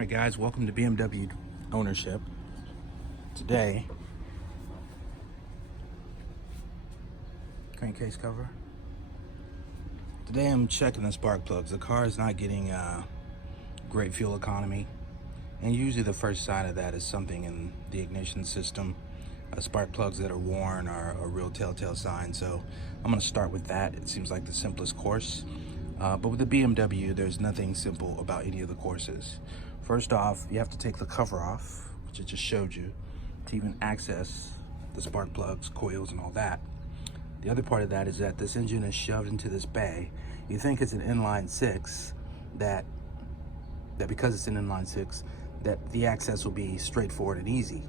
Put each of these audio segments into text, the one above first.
Alright guys, welcome to BMW Ownership. Today, crankcase cover. Today I'm checking the spark plugs. The car is not getting great fuel economy, and usually the first sign of that is something in the ignition system. Spark plugs that are worn are a real telltale sign, so I'm going to start with that. It seems like the simplest course, but with the BMW there's nothing simple about any of the courses. First off, you have to take the cover off, which I just showed you, to even access the spark plugs, coils, and all that. The other part of that is that this engine is shoved into this bay. You think it's an inline six, that because it's an inline six, that the access will be straightforward and easy.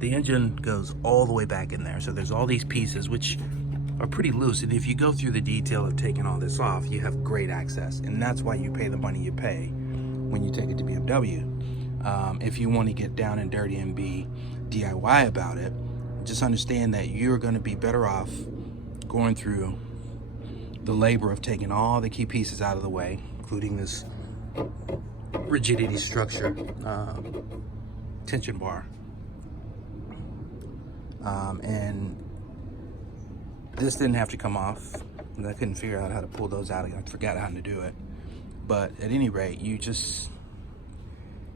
The engine goes all the way back in there, so there's all these pieces which are pretty loose, and if you go through the detail of taking all this off, you have great access, and that's why you pay the money you pay when you take it to BMW. If you want to get down and dirty and be DIY about it, just understand that you're going to be better off going through the labor of taking all the key pieces out of the way, including this rigidity structure, tension bar, and this didn't have to come off. I couldn't figure out how to pull those out. I forgot how to do it. But at any rate, you just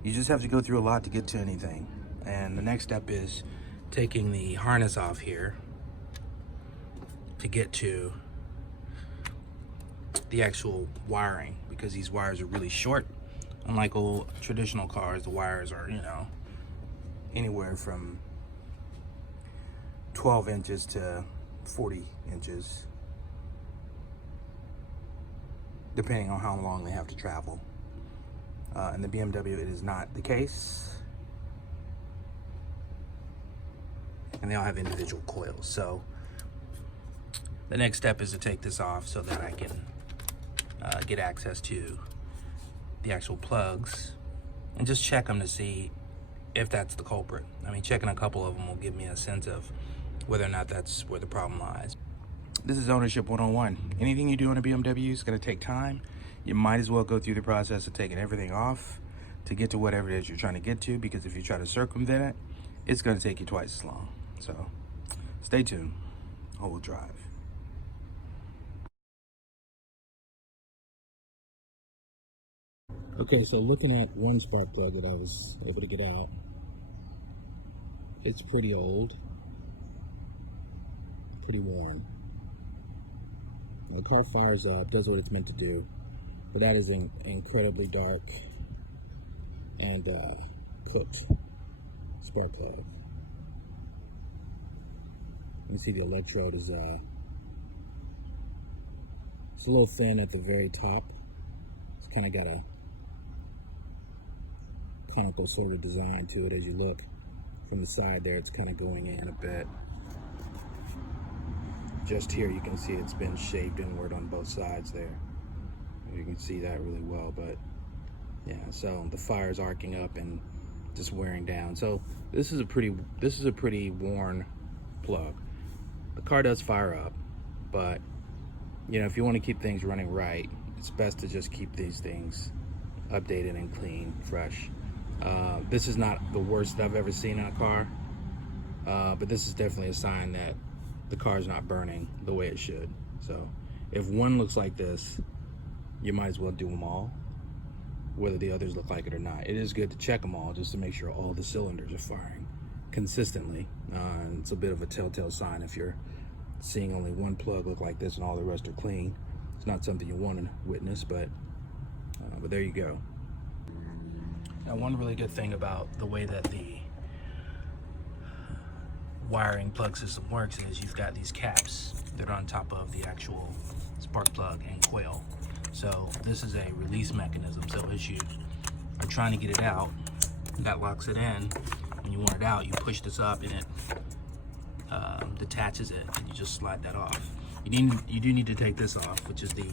have to go through a lot to get to anything. And the next step is taking the harness off here to get to the actual wiring, because these wires are really short. Unlike old traditional cars, the wires are, anywhere from 12 inches to 40 inches, depending on how long they have to travel. In the BMW, it is not the case, and they all have individual coils. So the next step is to take this off so that I can get access to the actual plugs and just check them to see if that's the culprit. I mean, checking a couple of them will give me a sense of whether or not that's where the problem lies. This is Ownership 101. Anything you do on a BMW is going to take time. You might as well go through the process of taking everything off to get to whatever it is you're trying to get to, because if you try to circumvent it, it's going to take you twice as long. So stay tuned. All-wheel drive. Okay, so looking at one spark plug that I was able to get out, it's pretty old, pretty worn. The car fires up, does what it's meant to do, but that is an incredibly dark and cooked spark plug. You can see the electrode is it's a little thin at the very top. It's kind of got a conical sort of design to it. As you look from the side there, it's kind of going in a bit. Just here you can see it's been shaved inward on both sides there. You can see that really well, but yeah, so the fire's arcing up and just wearing down. So this is a pretty worn plug. The car does fire up, but if you want to keep things running right, it's best to just keep these things updated and clean, fresh. This is not the worst I've ever seen in a car, but this is definitely a sign that the car's not burning the way it should. So if one looks like this, you might as well do them all, whether the others look like it or not. It is good to check them all just to make sure all the cylinders are firing consistently. It's a bit of a telltale sign if you're seeing only one plug look like this and all the rest are clean. It's not something you want to witness, but there you go. Now, one really good thing about the way that the wiring plug system works is you've got these caps that are on top of the actual spark plug and coil. So this is a release mechanism. So as you are trying to get it out, that locks it in. When you want it out, you push this up and it detaches it, and you just slide that off. You do need to take this off, which is the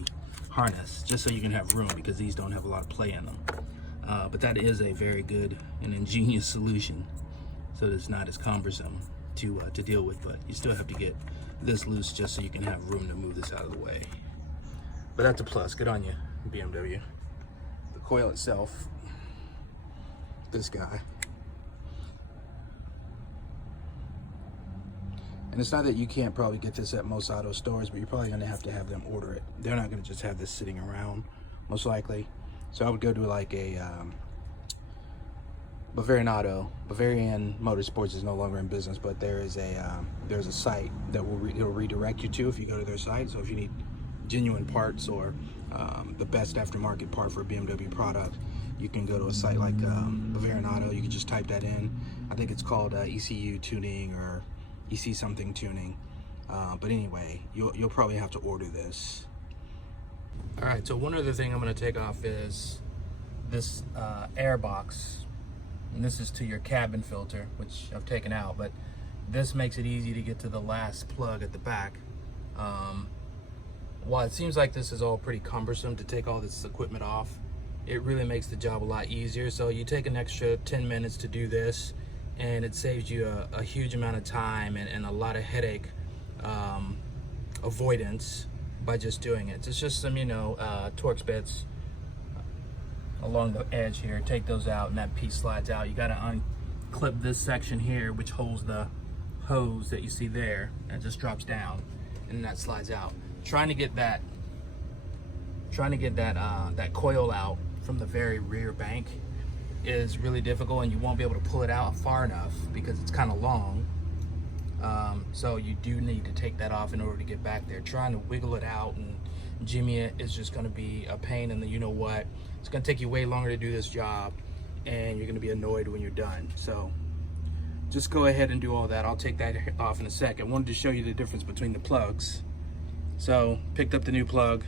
harness, just so you can have room, because these don't have a lot of play in them. But that is a very good and ingenious solution, so that it's not as cumbersome to deal with, but you still have to get this loose just so you can have room to move this out of the way. But that's a plus. Good on you, BMW. coil itself, this guy. And it's not that you can't probably get this at most auto stores, but you're probably going to have them order it. They're not going to just have this sitting around, most likely. So I would go to like a Bavarian Motorsports is no longer in business, but there's a site that it'll redirect you to if you go to their site. So if you need genuine parts or the best aftermarket part for a BMW product, you can go to a site like Bavarian Auto. You can just type that in. I think it's called ECU tuning or EC something tuning. But anyway, you'll probably have to order this. All right, so one other thing I'm going to take off is this air box. And this is to your cabin filter, which I've taken out, but this makes it easy to get to the last plug at the back. While it seems like this is all pretty cumbersome to take all this equipment off, it really makes the job a lot easier. So you take an extra 10 minutes to do this, and it saves you a huge amount of time and a lot of headache avoidance by just doing it. It's just some, Torx bits along the edge here. Take those out and that piece slides out. You got to unclip this section here, which holds the hose that you see there, and it just drops down and that slides out. Trying to get that coil out from the very rear bank is really difficult, and you won't be able to pull it out far enough because it's kind of long. So you do need to take that off in order to get back there. Trying to wiggle it out and jimmy it is just going to be a pain, and then you know what? It's going to take you way longer to do this job, and you're going to be annoyed when you're done. So just go ahead and do all that. I'll take that off in a second. I wanted to show you the difference between the plugs. So picked up the new plug.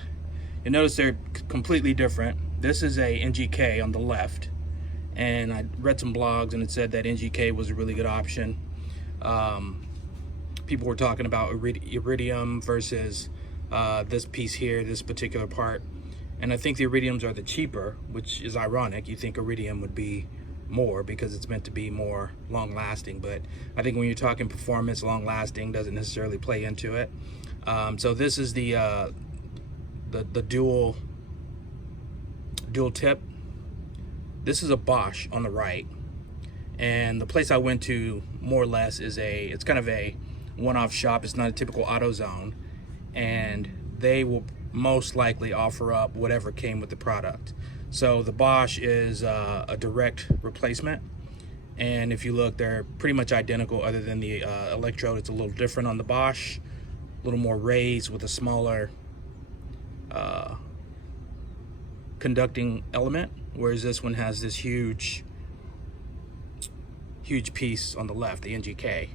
You notice they're completely different. This is a NGK on the left, and I read some blogs and it said that NGK was a really good option. People were talking about iridium versus this piece here, this particular part. And I think the iridiums are the cheaper, which is ironic. You think iridium would be more because it's meant to be more long lasting, but I think when you're talking performance, long lasting doesn't necessarily play into it. So this is the dual tip. This is a Bosch on the right, and the place I went to more or less it's kind of a one-off shop. It's not a typical AutoZone, and they will most likely offer up whatever came with the product. So the Bosch is a direct replacement, and if you look, they're pretty much identical other than the electrode. It's a little different on the Bosch, a little more raised with a smaller conducting element, whereas this one has this huge piece on the left, the NGK.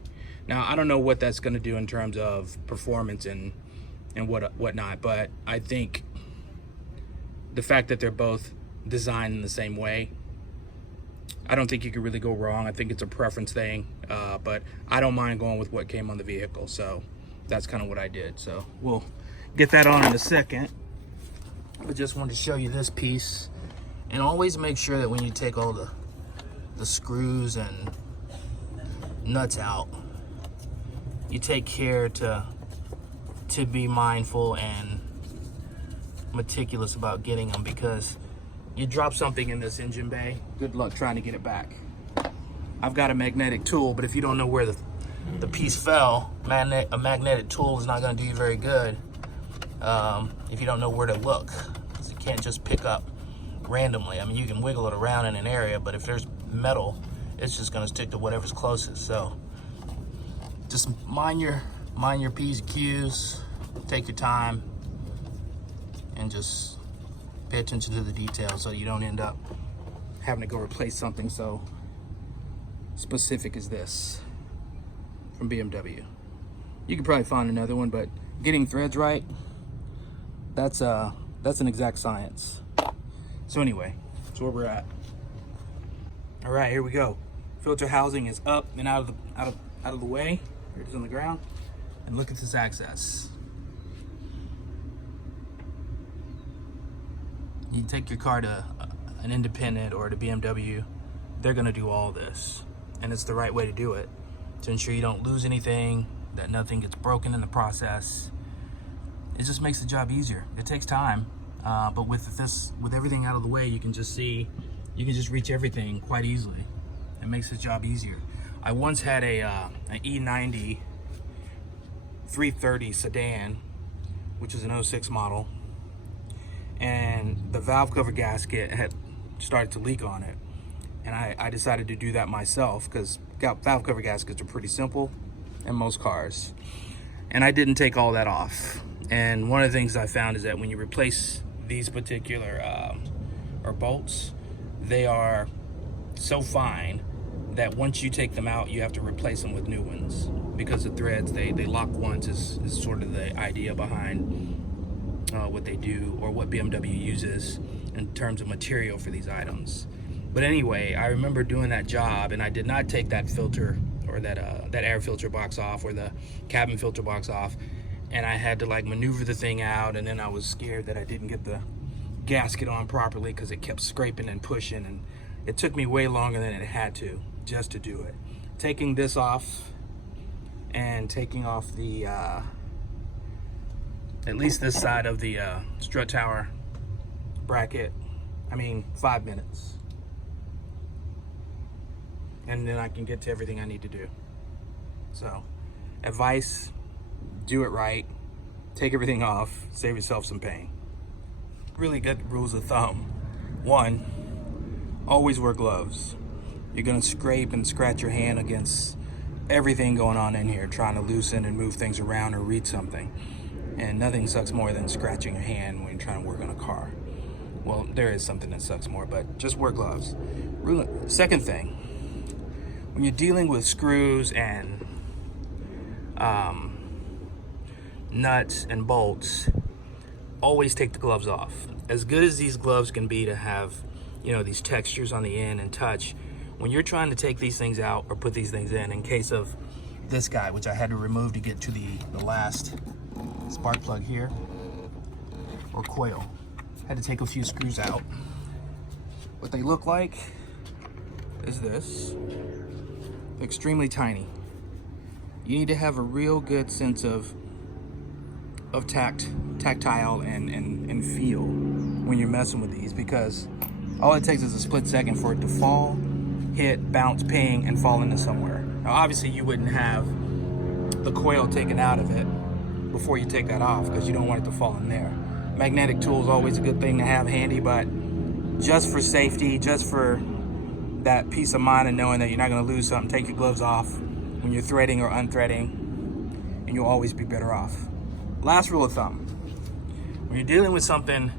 Now I don't know what that's going to do in terms of performance and whatnot, but I think the fact that they're both designed in the same way, I don't think you could really go wrong. I think it's a preference thing, but I don't mind going with what came on the vehicle, so that's kind of what I did. So we'll get that on in a second. I just wanted to show you this piece, and always make sure that when you take all the screws and nuts out, you take care to be mindful and meticulous about getting them, because you drop something in this engine bay, good luck trying to get it back. I've got a magnetic tool, but if you don't know where the piece fell, a magnetic tool is not going to do you very good if you don't know where to look, because you can't just pick up randomly. I mean, you can wiggle it around in an area, but if there's metal, it's just going to stick to whatever's closest. So just mind your P's and Q's, take your time, and just pay attention to the details so you don't end up having to go replace something so specific as this from BMW. You could probably find another one, but getting threads right, that's an exact science. So anyway, that's where we're at. All right, here we go. Filter housing is up and out of the way. Here it is on the ground. And look at this access. You can take your car to an independent or to BMW, they're gonna do all this. And it's the right way to do it, to ensure you don't lose anything, that nothing gets broken in the process. It just makes the job easier. It takes time. But with everything out of the way, you can just reach everything quite easily. It makes the job easier. I once had an E90 330 sedan, which is an 06 model, and the valve cover gasket had started to leak on it. And I decided to do that myself because valve cover gaskets are pretty simple in most cars. And I didn't take all that off. And one of the things I found is that when you replace these particular bolts, they are so fine that once you take them out, you have to replace them with new ones, because the threads, they lock once is sort of the idea behind what they do, or what BMW uses in terms of material for these items. But anyway, I remember doing that job, and I did not take that filter, or that air filter box off, or the cabin filter box off, and I had to like maneuver the thing out, and then I was scared that I didn't get the gasket on properly because it kept scraping and pushing, and it took me way longer than it had to just to do it. Taking this off and taking off the at least this side of the strut tower bracket, 5 minutes, and then I can get to everything I need to do. So, advice: do it right, take everything off, save yourself some pain. Really good rules of thumb: 1, always wear gloves. You're gonna scrape and scratch your hand against everything going on in here, trying to loosen and move things around or read something. And nothing sucks more than scratching your hand when you're trying to work on a car. Well, there is something that sucks more, but just wear gloves. Second thing, when you're dealing with screws and nuts and bolts, always take the gloves off. As good as these gloves can be to have, these textures on the end and touch, when you're trying to take these things out or put these things in case of this guy, which I had to remove to get to the last spark plug here, or coil, had to take a few screws out. What they look like is this: extremely tiny. You need to have a real good sense of tactile and feel when you're messing with these, because all it takes is a split second for it to fall, hit, bounce, ping, and fall into somewhere. Now obviously you wouldn't have the coil taken out of it before you take that off, because you don't want it to fall in there. Magnetic tool is always a good thing to have handy, but just for safety, just for that peace of mind and knowing that you're not going to lose something, take your gloves off when you're threading or unthreading, and you'll always be better off. Last rule of thumb: when you're dealing with something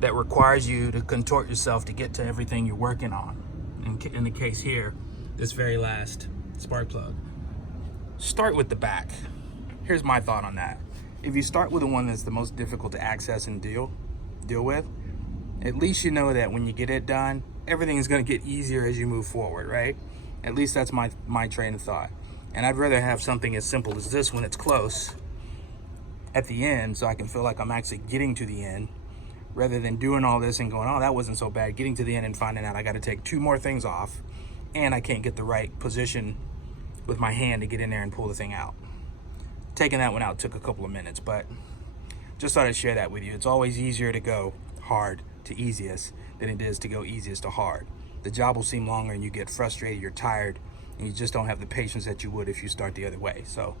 that requires you to contort yourself to get to everything you're working on, in the case here, this very last spark plug, start with the back. Here's my thought on that: if you start with the one that's the most difficult to access and deal with, at least you know that when you get it done, everything is going to get easier as you move forward, right? At least that's my train of thought. And I'd rather have something as simple as this when it's close at the end, so I can feel like I'm actually getting to the end, rather than doing all this and going, oh, that wasn't so bad, getting to the end and finding out I got to take 2 more things off, and I can't get the right position with my hand to get in there and pull the thing out. Taking that one out took a couple of minutes, but just thought I'd share that with you. It's always easier to go hard to easiest than it is to go easiest to hard. The job will seem longer and you get frustrated, you're tired, and you just don't have the patience that you would if you start the other way. So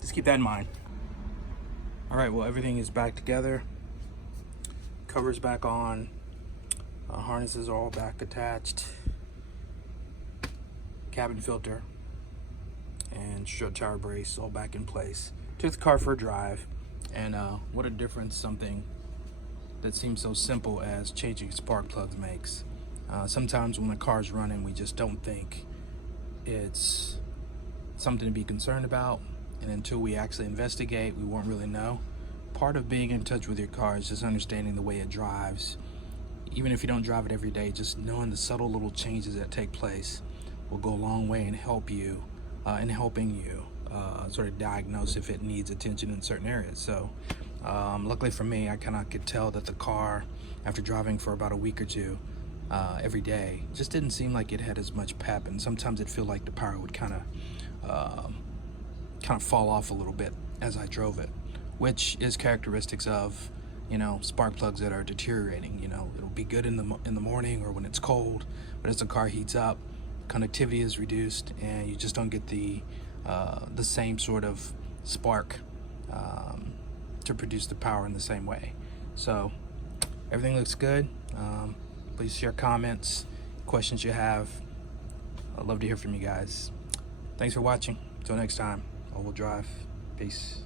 just keep that in mind. All right, well, everything is back together. Cover's back on. Harnesses are all back attached. Cabin filter and strut tower brace all back in place. Took the car for a drive, and what a difference something that seems so simple as changing spark plugs makes. Sometimes when the car's running, we just don't think it's something to be concerned about, and until we actually investigate, we won't really know. Part of being in touch with your car is just understanding the way it drives. Even if you don't drive it every day, just knowing the subtle little changes that take place will go a long way in helping you sort of diagnose if it needs attention in certain areas. So luckily for me, I kind of could tell that the car, after driving for about a week or two every day, just didn't seem like it had as much pep, and sometimes it felt like the power would kind of fall off a little bit as I drove it, which is characteristics of spark plugs that are deteriorating. It'll be good in the morning or when it's cold, but as the car heats up, conductivity is reduced, and you just don't get the same sort of spark to produce the power in the same way. So everything looks good. Please share comments, questions you have. I'd love to hear from you guys. Thanks for watching. Until next time, all-wheel drive. Peace.